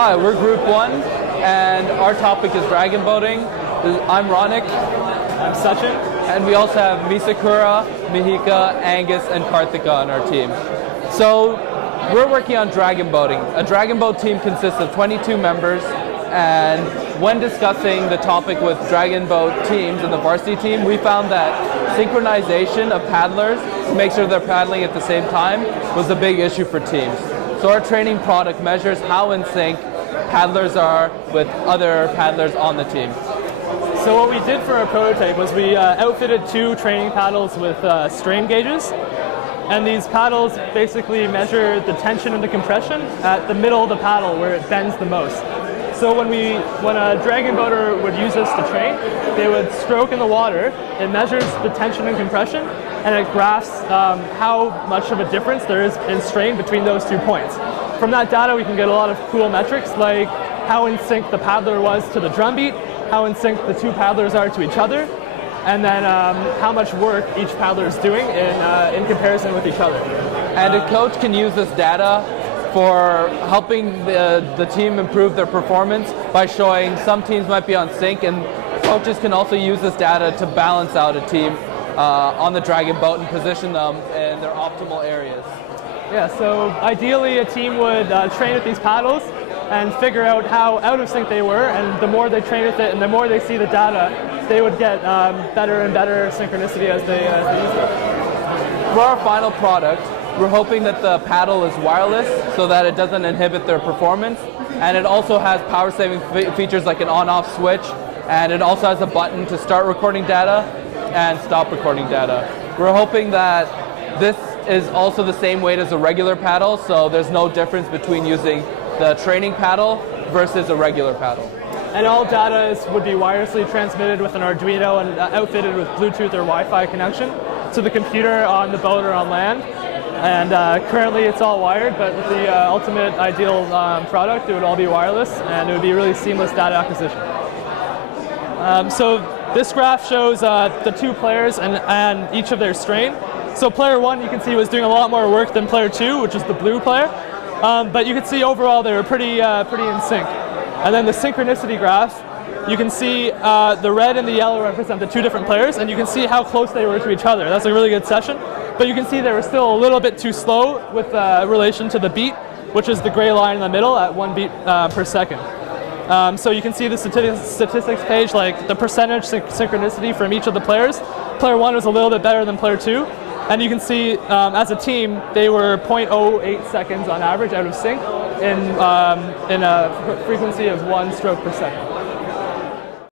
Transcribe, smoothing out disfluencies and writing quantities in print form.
Hi, we're Group 1, and our topic is dragon boating. I'm Ronik. I'm Sachin. And we also have Misakura, Mihika, Angus, and Karthika on our team. So, we're working on dragon boating. A dragon boat team consists of 22 members, and when discussing the topic with dragon boat teams and the varsity team, we found that synchronization of paddlers to make sure they're paddling at the same time was a big issue for teams. So our training product measures how in sync paddlers are with other paddlers on the team. So what we did for our prototype was we outfitted 2 training paddles with strain gauges. And these paddles basically measure the tension and the compression at the middle of the paddle where it bends the most. So when a dragon boater would use this to train, they would stroke in the water. It measures the tension and compression, and it graphs how much of a difference there is in strain between those 2 points. From that data, we can get a lot of cool metrics like how in sync the paddler was to the drumbeat, how in sync the 2 paddlers are to each other, and then how much work each paddler is doing in comparison with each other. And a coach can use this data for helping the team improve their performance by showing some teams might be on sync, and coaches can also use this data to balance out a team on the dragon boat and position them in their optimal areas. Yeah, so ideally a team would train with these paddles and figure out how out of sync they were, and the more they train with it and the more they see the data, they would get better and better synchronicity as they use it. For our final product, we're hoping that the paddle is wireless so that it doesn't inhibit their performance, and it also has power saving features like an on-off switch, and it also has a button to start recording data and stop recording data. We're hoping that this is also the same weight as a regular paddle, so there's no difference between using the training paddle versus a regular paddle. And all data would be wirelessly transmitted with an Arduino and outfitted with Bluetooth or Wi-Fi connection to the computer on the boat or on land. And currently it's all wired, but with the ultimate ideal product, it would all be wireless, and it would be really seamless data acquisition. So this graph shows the 2 players and each of their strain. So player 1, you can see, was doing a lot more work than player 2, which is the blue player. But you can see overall they were pretty in sync. And then the synchronicity graph, you can see the red and the yellow represent the 2 different players, and you can see how close they were to each other. That's a really good session. But you can see they were still a little bit too slow with relation to the beat, which is the gray line in the middle at 1 beat per second. So you can see the statistics page, like the percentage synchronicity from each of the players. Player 1 was a little bit better than player 2. And you can see, as a team, they were 0.08 seconds on average out of sync in a frequency of 1 stroke per second.